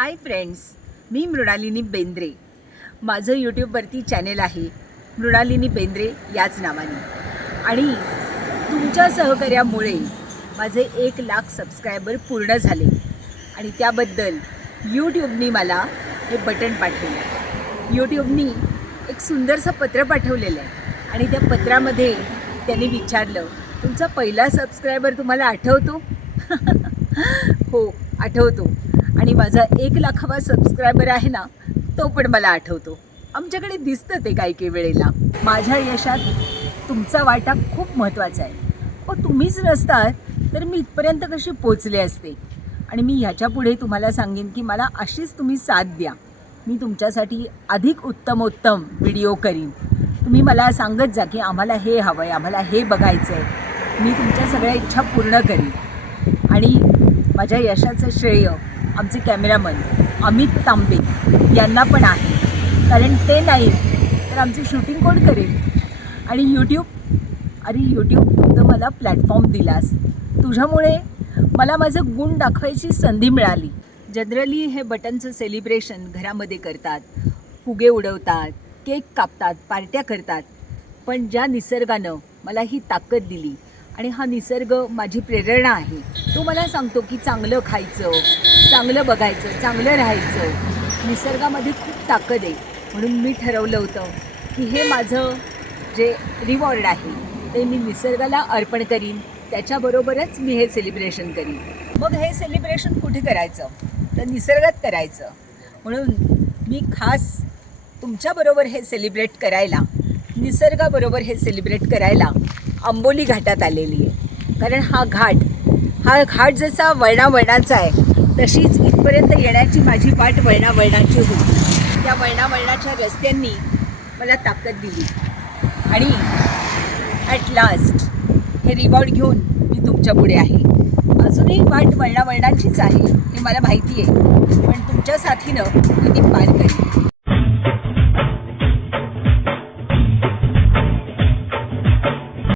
हाय friends मी मृणालिनी बेंद्रे. माझं यूट्यूबवरती चॅनेल आहे मृणालिनी बेंद्रे याच नावाने. आणि तुमच्या सहकार्यामुळे माझे एक लाख सबस्क्रायबर पूर्ण झाले. आणि त्याबद्दल यूट्यूबनी मला हे बटन पाठवलं. यूट्यूबनी एक सुंदरसं पत्र पाठवलेलं आहे. आणि त्या पत्रामध्ये त्यांनी विचारलं तुमचा पहिला सबस्क्रायबर तुम्हाला आठवतो? हो आठवतो. आणि माझा एक लाखावा सबस्क्रायबर आहे ना तो पण मला आठवतो. आमच्याकडे दिसतं ते काही काही वेळेला. माझ्या यशात तुमचा वाटा खूप महत्त्वाचा आहे. व तुम्हीच नसतात तर मी इथपर्यंत कशी पोचले असते? आणि मी ह्याच्यापुढे तुम्हाला सांगेन की मला अशीच तुम्ही साथ द्या. मी तुमच्यासाठी अधिक उत्तमोत्तम व्हिडिओ करीन. तुम्ही मला सांगत जा की आम्हाला हे हवं आहे आम्हाला हे बघायचं आहे मी तुमच्या सगळ्या इच्छा पूर्ण करीन. आणि माझ्या यशाचं श्रेय आमचे कॅमेरामन अमित तांबे यांना पण आहे. कारण ते नाही तर आमची शूटिंग कोण करेल? आणि यूट्यूब अरे यूट्यूब तू तर मला प्लॅटफॉर्म दिलास. तुझ्यामुळे मला माझं गुण दाखवायची संधी मिळाली. जनरली हे बटनचं सेलिब्रेशन घरामध्ये करतात. फुगे उडवतात केक कापतात पार्ट्या करतात. पण ज्या निसर्गानं मला ही ताकद दिली आणि हा निसर्ग माझी प्रेरणा आहे. तो मला सांगतो की चांगलं खायचं चांगलं बघायचं चांगलं राहायचं निसर्गामध्ये खूप ताकद आहे. म्हणून मी ठरवलं होतं की हे माझं जे रिवॉर्ड आहे ते मी निसर्गाला अर्पण करीन. त्याच्याबरोबरच मी हे सेलिब्रेशन करीन. मग हे सेलिब्रेशन कुठे करायचं? तर निसर्गात करायचं. म्हणून मी खास तुमच्याबरोबर हे सेलिब्रेट करायला निसर्गाबरोबर हे सेलिब्रेट करायला आंबोली घाटात आलेली आहे. कारण हा घाट हा घाट जसा वळणावळणाचा आहे तशीच इथपर्यंत येण्याची माझी वाट वळणावळणाची होती. त्या वळणावळणाच्या रस्त्यांनी मला ताकद दिली. आणि ॲट लास्ट हे रिवॉर्ड घेऊन मी तुमच्यापुढे आहे. अजूनही वाट वळणावळणाचीच आहे हे मला माहिती आहे. पण तुमच्या साथीनं मी ती पार करेन